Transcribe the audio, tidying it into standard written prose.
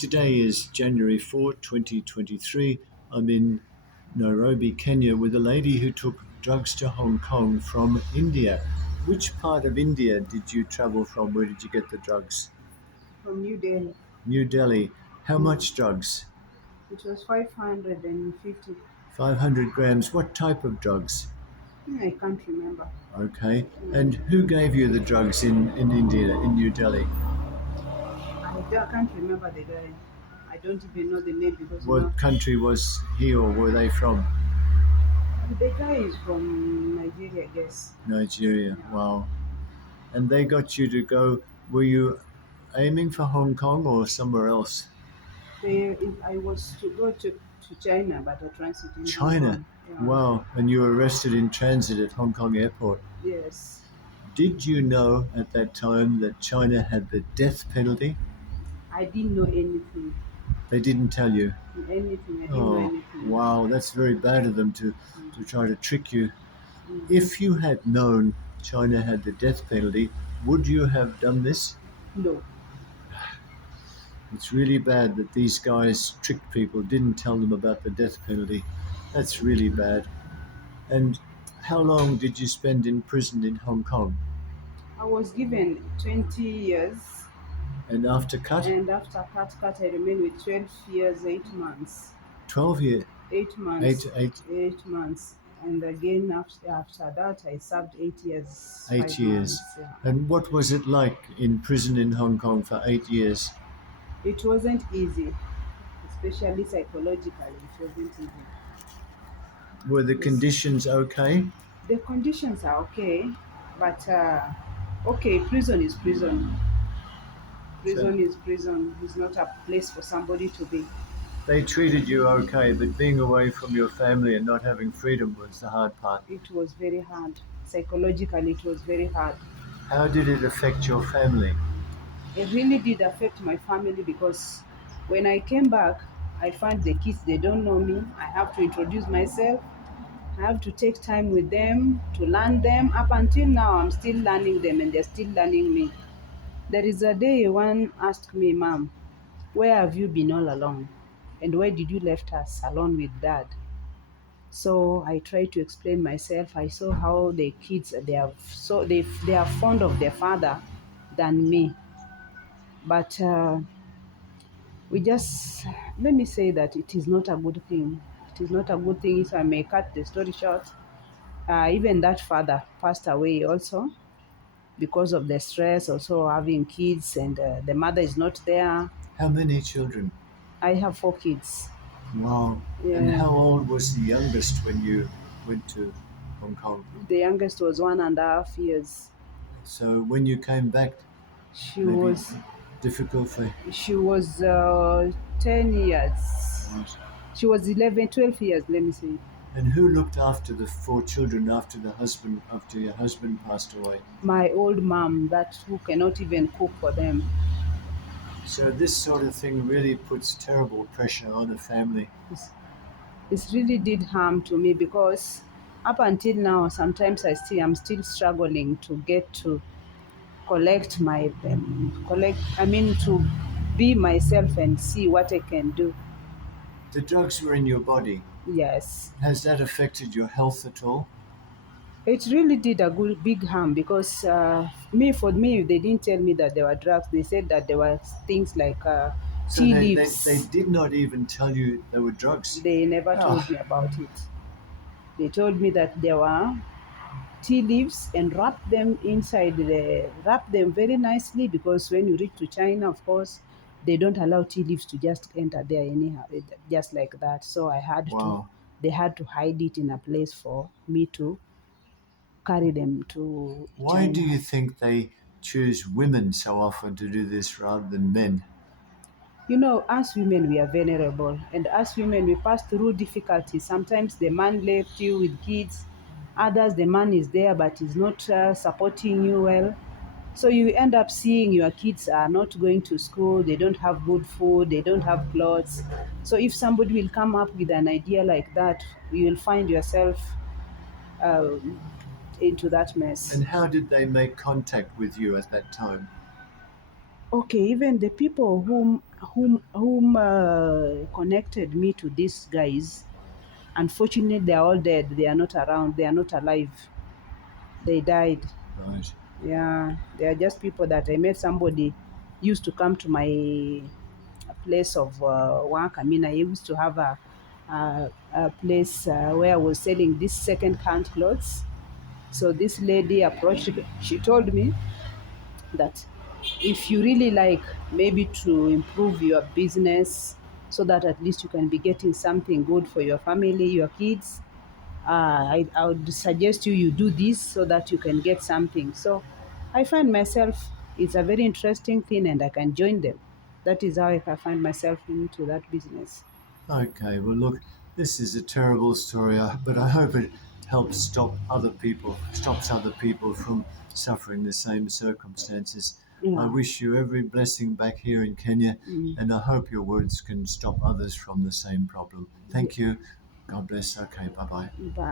Today is January 4th, 2023. I'm in Nairobi, Kenya, with a lady who took drugs to Hong Kong from India. Which part of India did you travel from? Where did you get the drugs? From New Delhi. New Delhi. How Mm. much drugs? It was 550. 500 grams. What type of drugs? I can't remember. Okay. And Mm. who gave you the drugs in India, in New Delhi? Can't remember the guy. I don't even know the name because What country was he or were they from? the guy is from Nigeria, I guess. Nigeria. Yeah. Wow. And they got you to go. Were you aiming for Hong Kong or somewhere else? I was to go to China, but I transit in Hong China. Kong. Yeah. Wow. And you were arrested in transit at Hong Kong airport. Yes. Did you know at that time that China had the death penalty? I didn't know anything. They didn't tell you. Anything. I didn't know Oh, anything. wow. That's very bad of them Mm. to try to trick you. Mm. If you had known China had the death penalty, would you have done this? No. It's really bad that these guys tricked people, didn't tell them about the death penalty. That's really bad. And how long did you spend in prison in Hong Kong? I was given 20 years. And after cut, And after cut, I remained with 12 years, 8 months. 12 years, 8 months. eight, eight, 8 months. And again, after that, I served 8 years, eight five years. months. Yeah. And what was it like in prison in Hong Kong for 8 years? It wasn't easy, especially psychologically. It wasn't easy. Were the Yes. conditions okay? The conditions are okay, but okay, prison is prison. So Prison is prison. It's not a place for somebody to be. they treated you okay, but being away from your family and not having freedom was the hard part. It was very hard. Psychologically, it was very hard. How did it affect your family? It really did affect my family because when I came back, I found the kids, they don't know me. I have to introduce myself. I have to take time with them to learn them. Up until now, I'm still learning them and they're still learning me. There is a day one asked me, Mom, where have you been all along? And why did you left us alone with dad? So I tried to explain myself. I saw how the kids they are fond of their father than me. But we just let me say that it is not a good thing. It is not a good thing. If I may cut the story short, even that father passed away also because of the stress, also having kids, and the mother is not there. How many children? I have 4 kids. Wow. And Yeah, how old was the youngest when you went to Hong Kong? the youngest was 1.5 years. So when you came back, She maybe was difficult for. she was 10 years. Right. She was 11, 12 years. Let me say. And who looked after the four children after your husband passed away? My old mom, that who cannot even cook for them. So this sort of thing really puts terrible pressure on a family. It's, it really did harm to me because up until now, sometimes I'm still struggling to get to collect my collect. I mean to be myself and see what I can do. The drugs were in your body. Yes, Has that affected your health at all? it really did a good big harm because for me they didn't tell me that there were drugs. They said that there were things like So tea they leaves. did not even tell you they were drugs. They never told Oh, me about it. They told me that there were tea leaves and wrap them very nicely because when you reach to China, of course, they don't allow tea leaves to just enter there anyhow, just like that. So wow. they had to hide it in a place for me to carry them to Why do China. you think they choose women so often to do this rather than men? You know, as women, we are vulnerable, and as women, we pass through difficulties. Sometimes the man left you with kids, others, the man is there but is not supporting you well. So you end up seeing your kids are not going to school, they don't have good food, they don't have clothes. So if somebody will come up with an idea like that, you will find yourself uh, into that mess. And how did they make contact with you at that time? Okay, even the people whom whom connected me to these guys, unfortunately, they are all dead. They are not around. They are not alive. They died. Right. Yeah, they are just people that I met. Somebody used to come to my place of work. I mean, I used to have a place where I was selling these second-hand clothes. So this lady approached. She told me that if you really like maybe to improve your business so that at least you can be getting something good for your family, your kids, I would suggest you do this so that you can get something. So I find myself it's a very interesting thing and I can join them. That is how I can find myself into that business. Okay, well, look, this is a terrible story, but I hope it helps stops other people from suffering the same circumstances. I Yeah. wish you every blessing back here in Kenya, Mm. and I hope your words can stop others from the same problem. Yeah. Thank you. God bless. Okay, bye bye. Bye.